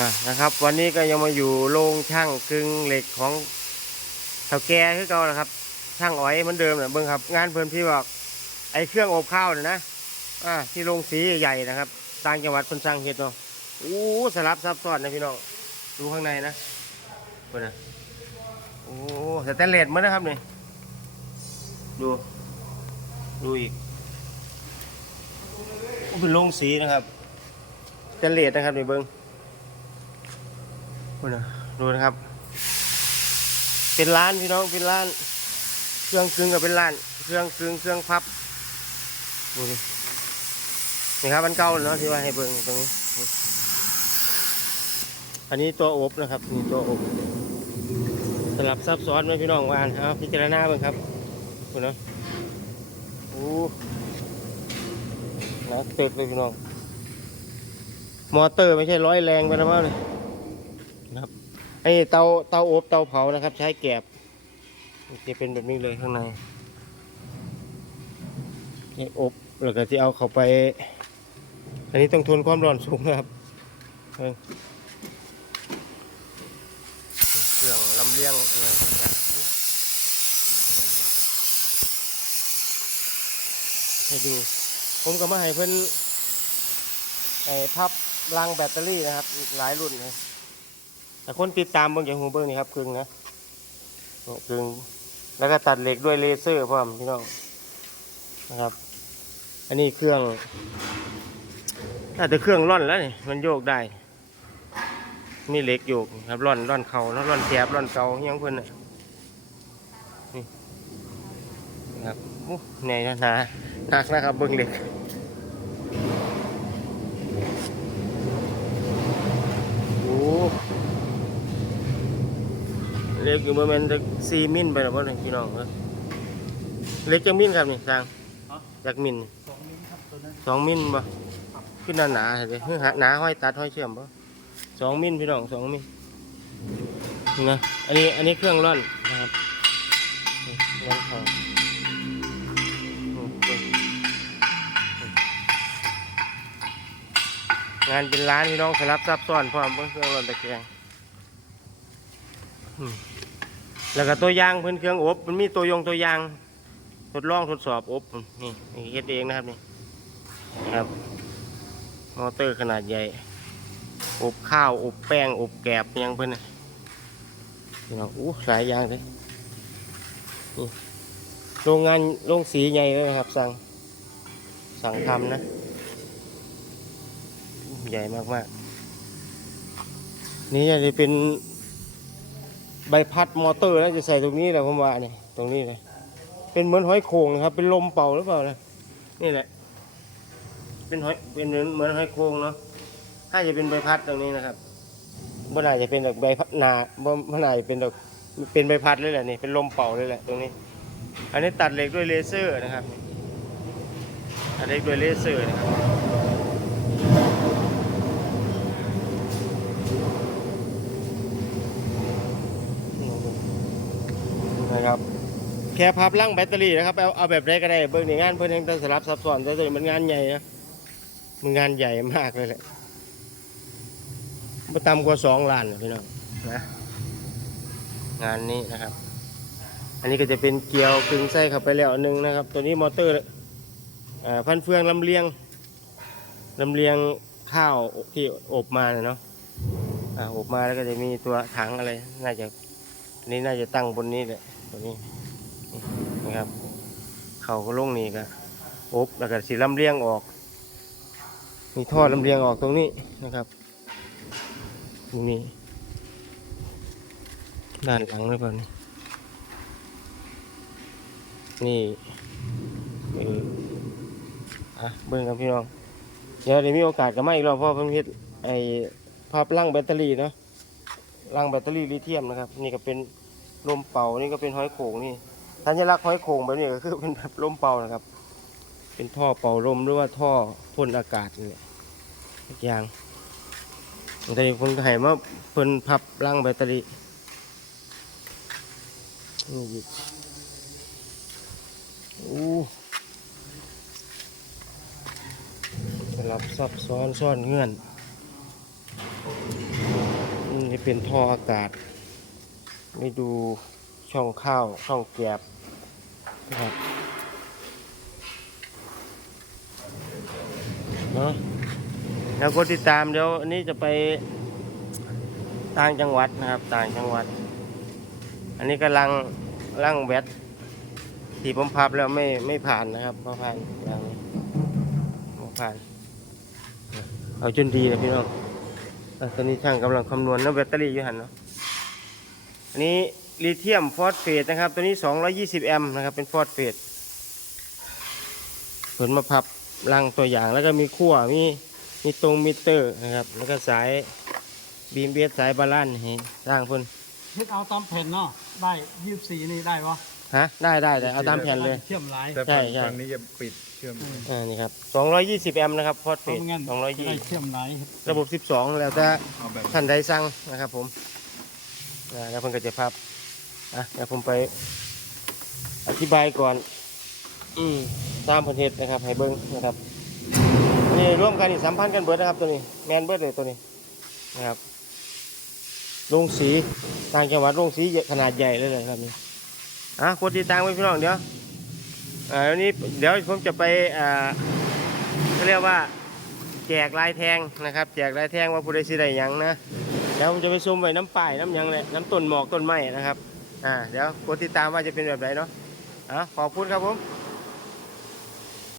นะครับ วันนี้ก็ยังมาอยู่โรงช่างกึ่งเหล็กของเถาแก่คือเก่านะครับช่างอ้อยเหมือนเดิมนะเบิ้งครับ งานเพิ่นพี่บอกไอ้เครื่องอบข้าวเนี่ยนะอ่าที่โรงสีใหญ่นะครับต่างจังหวัดเพิ่นสร้างเฮ็ดเนาะอู้สลับซับซ้อนนะพี่น้องดูข้างในนะเพิ่นนะโอ้สแตนเลสมั้นะครับนี่ดู ดูอีกเป็นโรงสีนะครับสแตนเลสนะครับนี่เบิ้ง ดูนะดูนะครับ เป็นร้านพี่น้องเป็นร้าน เครื่องกึ่งกับเป็นร้าน เครื่องกึ่งเครื่องพับดูดินี่ครับอันเก่าเนาะที่ว่าให้เบิ่งตรงนี้ อันนี้ตัวอบนะครับนี่ตัวอบสลับซับซ้อนไหมพี่น้องวานเอาพิจารณาเบิ่งครับดูเนาะโอ้หนักเต็ดเลยพี่น้อง มอเตอร์ไม่ใช่ร้อยแรงไปนะมั้งเลย ไอเตาเตาอบเตาเผานะครับ ใช้แกบจะเป็นแบบนี้เลยข้างในนี่อบแล้วก็ที่เอาเข้าไป อันนี้ต้องทนความร้อนสูงนะครับเครื่องลำเลียงอะไรต่างๆให้ดู ผมก็มาให้เพิ่นไอ้พับรังแบตเตอรี่นะครับอีกหลายรุ่นเลย แต่คนติดตามเบิ่งจากหูเบิ่งนี่ครับกึ่งนะกึ่งแล้วก็ตัดเหล็กด้วยเลเซอร์พร้อมพี่น้องนะครับ อันนี้เครื่องถ้าแต่เครื่องร่อนแล้วนี่มันโยกได้มีเหล็กโยกครับร่อนร่อนเขาแล้วร่อนแถบร่อนเกายังเพิ่นน่ะนี่นะครับโอ้เหนื่อยนะหนาหนักนะครับเบิ่งเหล็ก โอ้เล็กอยู่ประมาณจะสี่มิลไปหรือเปล่าเนี่ยพี่น้องเอ้ยเล็กจังมิลครับนี่สร้างจากมิลสองนิ้วครับตัวนั้นสองมิลบ่ขึ้นหนาหนาๆเลยเฮ้ยหาหนาห้อยตัดห้อยเชื่อมบ่สองมิลพี่น้องสองมิลนี่นะอันนี้อันนี้เครื่องร่อนนะครับนี่ร่อนเขาอืมเบิ่งงานเป็นร้านพี่น้องสลับซับซ้อนพร้อมเบิ่งเครื่องร่อนตะแกรงอืม แล้วก็ตัวยางเพิ่นเครื่องอบมันมีตัวยงตัวยาง ทดลองทดสอบอบนี่นี่เฮ็ดเองนะครับนี่นะครับมอเตอร์ขนาดใหญ่ อบข้าวอบแป้งอบแกบยังเพิ่นนะพี่น้องอู้หลายยางเลยนี่โรงงานโรงสีใหญ่เลยนะครับ สั่งสั่งทำนะ ใหญ่มากๆ นี่จะเป็น ใบพัดมอเตอร์แล้วจะใส่ตรงนี้แหละผมว่านี่ตรงนี้เลยเป็นเหมือนหอยโข่งนะครับเป็นลมเป่าหรือเปล่านะนี่แหละ เป็นหอยเป็นเหมือนเหมือนหอยโข่งเนาะถ้าจะเป็นใบพัดตรงนี้นะครับบ่น่าจะเป็นดอกใบพัดหนาบ่บ่น่าจะเป็นดอกเป็นใบพัดเลยแหละนี่เป็นลมเป่าเลยแหละตรงนี้ อันนี้ตัดเหล็กด้วยเลเซอร์นะครับตัดเหล็กด้วยเลเซอร์นะครับ นะครับ แค่พับล่างแบตเตอรี่นะครับ เอาเอาแบบไรก็ได้ เบิ่งในงานเพื่อนยังต้องสลับซับซ้อนแต่ตัวนี้มันงานใหญ่นะมันงานใหญ่มากเลยแหละไม่ต่ำกว่าสองล้านพี่น้องนะงานนี้นะครับ อันนี้ก็จะเป็นเกลียวกึงไส้เข้าไปแล้วหนึ่งนะครับ ตัวนี้มอเตอร์อ่าพันเฟืองลำเลียงลำเลียงข้าวที่อบมาเนาะอ่าอบมาแล้วก็จะมีตัวถังอะไร น่าจะนนี้น่าจะตั้งบนนี้แหละ ตัวนี้นะครับ เขาก็ลงนี่ก็อบแล้วก็สีลำเลียงออก มีท่อลำเลียงออกตรงนี้นะครับตรงนี้ด้านหลังหรือเปล่านี่นี่เอออะเบิ่งกับพี่น้องเดี๋ยวเดี๋ยวมีโอกาสก็มาอีกรอบเพราะเพิ่งเฮ็ดไอ้ภาพล่างแบตเตอรี่เนาะล่างแบตเตอรี่ลิเธียมนะครับ นี่ก็เป็น ลมเป่านี่ก็เป็นห้อยโขงนี่สัญลักษณ์หอยโขงแบบนี้ก็คือเป็นแบบลมเป่านะครับ เป็นท่อเป่าลมหรือว่าท่อพ่นอากาศนี่แหละทุกอย่างแต่คนก็ให้มาเพิ่นพับร่างแบตเตอรี่นี่อีกอู้สลับซับซ้อนซ่อนเงื่อนนี่เป็นท่ออากาศ ไม่ดูช่องข้าวช่องแกบนะครับเนาะแล้วก็ติดตามเดี๋ยวอันนี้จะไปต่างจังหวัดนะครับ ต่างจังหวัด อันนี้กำลังร่างแบตที่ผมพับแล้วไม่ไม่ผ่านนะครับไม่ผ่านอย่างนี้ไม่ผ่าน เอาจนดีนะพี่น้องตอนนี้ช่างกำลังคำนวณนะแบตเตอรี่อยู่หันเนาะ อันนี้ลิเธียมฟอสเฟตนะครับ ตัวนี้ 220 แอมป์นะครับเป็นฟอสเฟตผลมาพับรังตัวอย่างแล้วก็มีขั้วมีมีตรงมิเตอร์นะครับ แล้วก็สายบีมเบสสายบาลานซ์ให้สร้างเพิ่นเฮ็ดเอาตามแผ่นเนาะได้ยี่สิบสี่นี่ได้ปะฮะได้ได้แต่เอาตามแผ่นเลย เชื่อมหลาย แต่ใช่ฝั่งใช่ ฝั่งนี้จะปิดเชื่อม อ่านี่ครับ 220 แอมป์นะครับฟอสเฟเพราะตไม่งั้นได้เชื่อมหลาย220ระบบ 12 แล้วแต่เอาแบบ ท่านใดสั่งนะครับผม อ่าแล้วเพิ่นก็จะพับอะเดี๋ยวผมไปอธิบายก่อน อืมตามประเทศนะครับ ให้เบิ้งนะครับนี่ร่วมกันนี่สัมพันธ์กันเบิดนะครับตัวนี้แมนเบิดเลยตัวนี้นะครับโรงสีต่างจังหวัดโรงสีขนาดใหญ่เลยเลยครับนี่อะกดติดตามไว้พี่น้องเดี๋ยวอ่าวันนี้เดี๋ยวผมจะไปอ่าเขาเรียกว่า แจกลายแทงนะครับ แจกลายแทงว่าผู้ใดสิได้ยังนะ ดี๋ยวผมจะไปซุ่มไว้น้ำป่ายน้ำยังเลยน้ำต้นหมอกต้นไม้นะครับ อ่า เดี๋ยวกดติดตามว่าจะเป็นแบบไหนเนาะอะขอบคุณครับผม